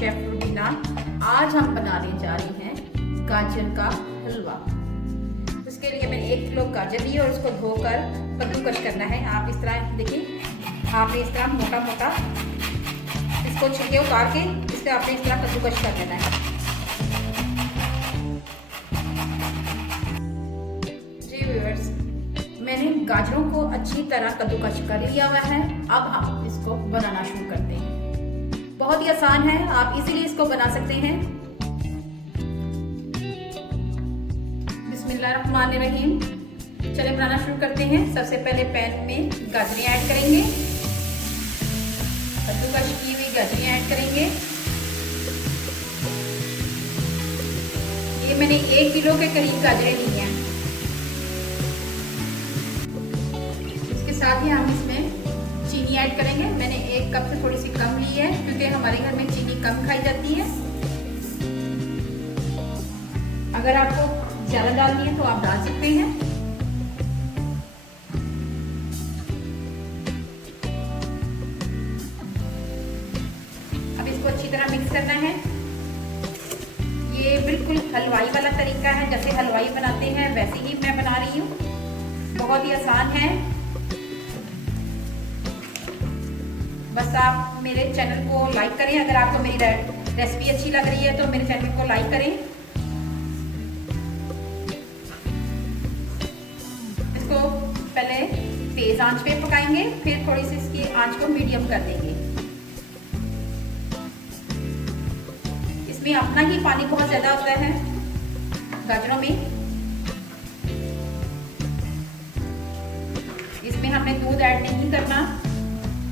Chef Rubina. आज हम बनाने जा रहे हैं गाजर का हलवा। उसके लिए मैंने 1 किलो गाजर ली और उसको धोकर कद्दूकस करना है। आप इस तरह देखिए, आपने इस तरह मोटा मोटा इसको छिलके उतार के इससे आपने इस तरह कद्दूकस कर लेना है। जी व्यूअर्स, मैंने गाजरों को अच्छी तरह कद्दूकस कर लिया हुआ है। अब हम इसको बनाना शुरू करते हैं। बहुत ही आसान है, आप इजीली इसको बना सकते हैं। बिस्मिल्लाहिर्रहमानिर्रहीम। चलिए बनाना शुरू करते हैं। सबसे पहले पैन में गाजरें ऐड करेंगे, कद्दूकस की हुई गाजरें ऐड करेंगे। ये मैंने 1 किलो के करीब गाजरें ली हैं। इसके साथ ही हम इसमें चीनी ऐड करेंगे। मैंने 1 कप से थोड़ी सी कम ली है क्योंकि हमारे घर में चीनी कम खाई जाती है। अगर आपको ज्यादा डालनी है तो आप डाल सकते हैं। अब इसको अच्छी तरह मिक्स करना है। ये बिल्कुल हलवाई वाला तरीका है, जैसे हलवाई बनाते हैं वैसे ही मैं बना रही हूँ। बहुत ही आसान है। बस आप मेरे चैनल को लाइक करें। अगर आपको मेरी रेसिपी अच्छी लग रही है तो मेरे चैनल को लाइक करें। इसको पहले तेज आंच पे पकाएंगे, फिर थोड़ी सी इसकी आंच को मीडियम कर देंगे। इसमें अपना ही पानी बहुत ज्यादा होता है गाजरों में। इसमें हमने दूध ऐड नहीं करना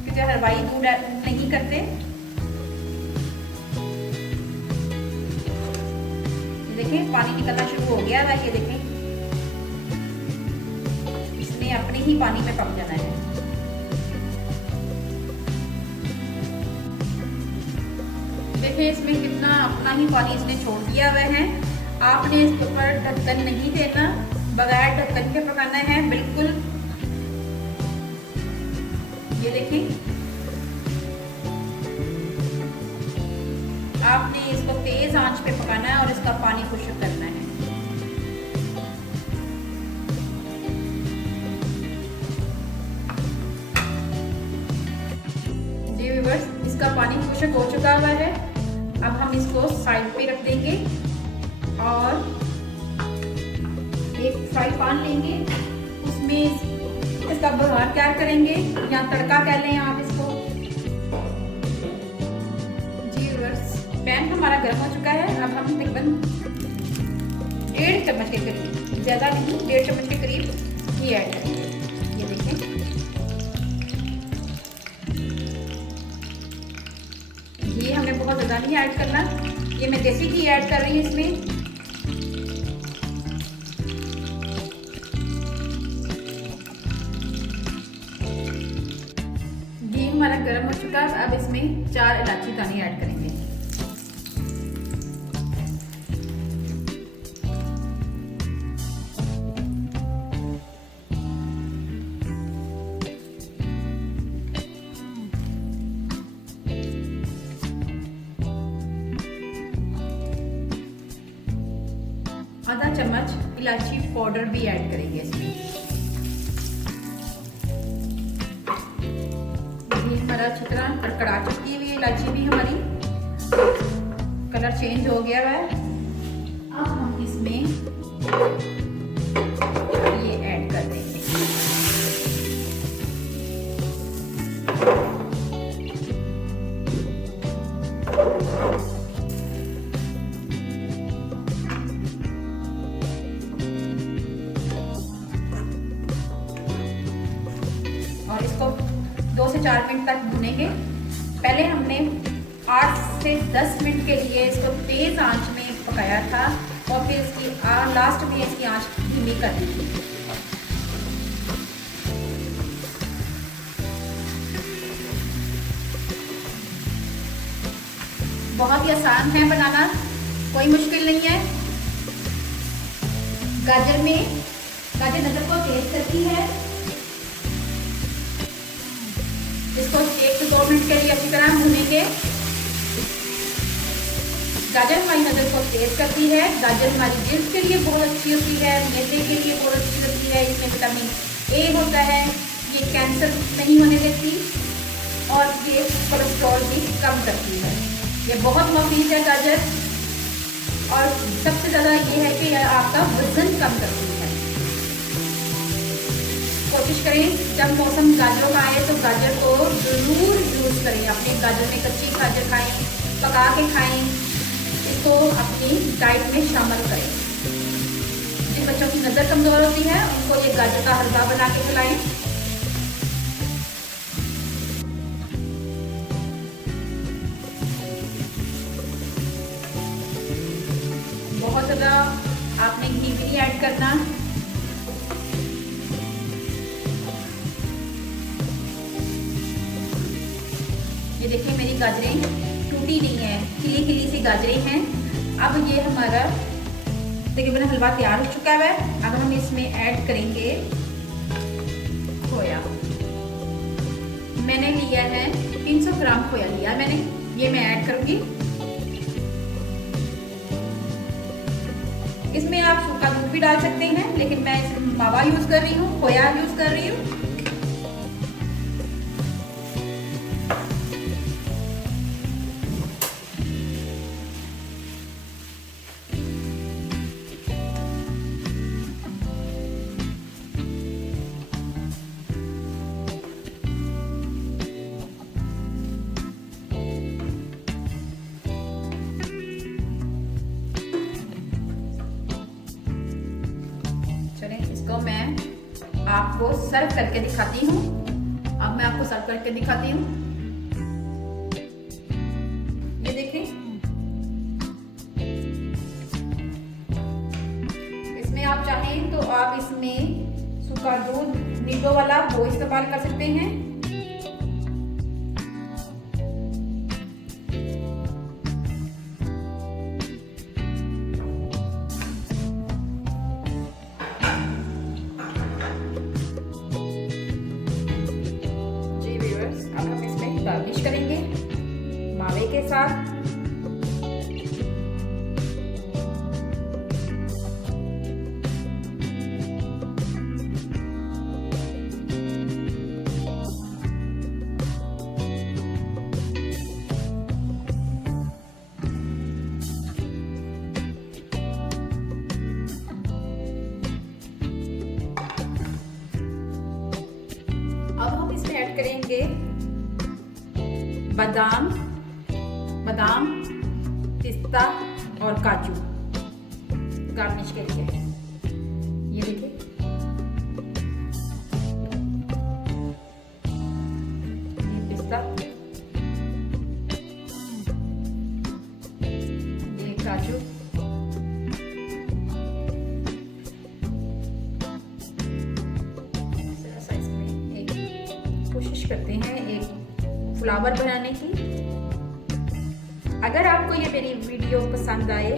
क्योंकि हलवाई दूध ऐड नहीं करते। ये देखें, पानी निकलना शुरू हो गया है। ये देखें, इसने अपने ही पानी में पक जाना है। देखिए इसमें कितना अपना ही पानी इसने छोड़ दिया हुआ है। आपने इसके ऊपर ढक्कन नहीं देना, बगैर ढक्कन के पकाना है बिल्कुल। ये देखिए, आपने इसको तेज आंच पे पकाना है और इसका पानी खुश्क करना है। जी व्यूअर्स, इसका पानी खुश्क हो चुका हुआ है। अब हम इसको साइड पे रख देंगे और एक फ्राई पैन लेंगे, उसमें इसका बघार तैयार करेंगे या तड़का कह लें आप इसको। जी व्यूअर्स, पैन हमारा गर्म हो चुका है। अब हम तकरीबन 1.5 चम्मच के करीब, ज्यादा नहीं, 1.5 चम्मच के करीब घी ऐड करेंगे। ये देखें, घी हमने बहुत ज्यादा नहीं ऐड करना। ये मैं देसी घी ऐड कर रही हूँ इसमें। हमारा गर्म हो चुका है। अब इसमें 4 इलायची दाने ऐड करेंगे। आधा चम्मच इलायची पाउडर भी ऐड करेंगे इसमें। हमारा अच्छी तरह कड़कड़ा चुकी हुई इलायची भी हमारी कलर चेंज हो गया है। अब हम इसमें ये ऐड कर देंगे। और इसको 2 से 4 मिनट तक भूनेंगे। पहले हमने 8 से 10 मिनट के लिए इसको तेज आंच में पकाया था और फिर इसकी लास्ट में इसकी आंच धीमी कर दी थी। बहुत ही आसान है बनाना, कोई मुश्किल नहीं है। गाजर नजर को तेज करती है। इसको 1 से 2 मिनट के लिए अच्छी तरह भूनेंगे। गाजर हमारी नज़र को तेज करती है। गाजर हमारी जिल्द के लिए बहुत अच्छी होती है, मैदे के लिए बहुत अच्छी होती है। इसमें विटामिन ए होता है, ये कैंसर नहीं होने देती और ये कोलेस्ट्रॉल भी कम करती है। ये बहुत मुफीद है गाजर। और सबसे ज़्यादा ये है कि आपका वजन कम करती है। कोशिश करें जब मौसम गाजरों का आए तो गाजर को ज़रूर यूज़ करें। अपने गाजर में कच्ची गाजर खाएं, पका के खाएं, इसको अपनी डाइट में शामिल करें। जिन बच्चों की नज़र कमज़ोर होती है उनको ये गाजर का हलवा बना के खिलाएं। बहुत ज़्यादा आपने घी भी नहीं ऐड करना। ये देखिए मेरी गाजरें टूटी नहीं है, खिली खिली सी गाजरें हैं। अब ये हमारा तकरीबन हलवा तैयार हो चुका है। अब हम इसमें ऐड करेंगे खोया। मैंने लिया है 300 ग्राम खोया लिया मैंने, ये मैं ऐड करूँगी। इसमें आप सूखा दूध भी डाल सकते हैं, लेकिन मैं इसमें मावा यूज़ कर रही हूँ, खोया यूज़ कर रही हूँ। इसको मैं आपको सर्व करके दिखाती हूँ। अब मैं आपको सर्व करके दिखाती हूँ। ये देखिए, इसमें आप चाहें तो आप इसमें सूखा दूध नींबू वाला वो इस्तेमाल कर सकते हैं। अब हम इसमें गार्निश करेंगे मावे के साथ। अब हम इसमें ऐड करेंगे बादाम, पिस्ता और काजू गार्निश के लिए। ये देखिए, ये पिस्ता, ये काजू, कोशिश करते हैं एक फ्लावर बनाने की। अगर आपको ये मेरी वीडियो पसंद आए,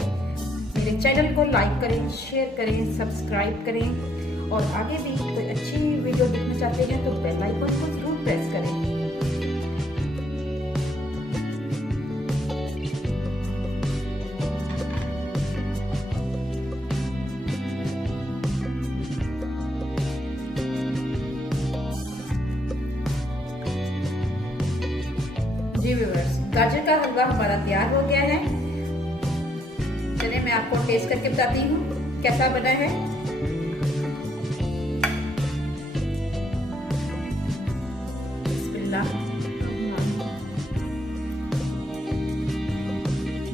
मेरे चैनल को लाइक करें, शेयर करें, सब्सक्राइब करें और आगे भी कोई अच्छी वीडियो देखना चाहते हैं तो बेल आइकन को जरूर प्रेस करें। जी व्यूअर्स, गाजर का हलवा हमारा तैयार हो गया है। चलिए मैं आपको टेस्ट करके बताती हूँ कैसा बना है। बिस्मिल्लाह,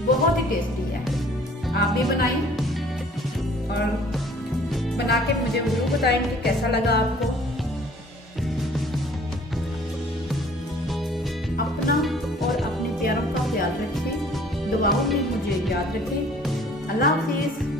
बहुत ही टेस्टी है। आप भी बनाएं और बना के मुझे जरूर बताएं कि कैसा लगा आपको। अपना और अपने प्यारों का ख्याल रखें, दुआओं में मुझे याद रखें। अल्लाह हाफिज़।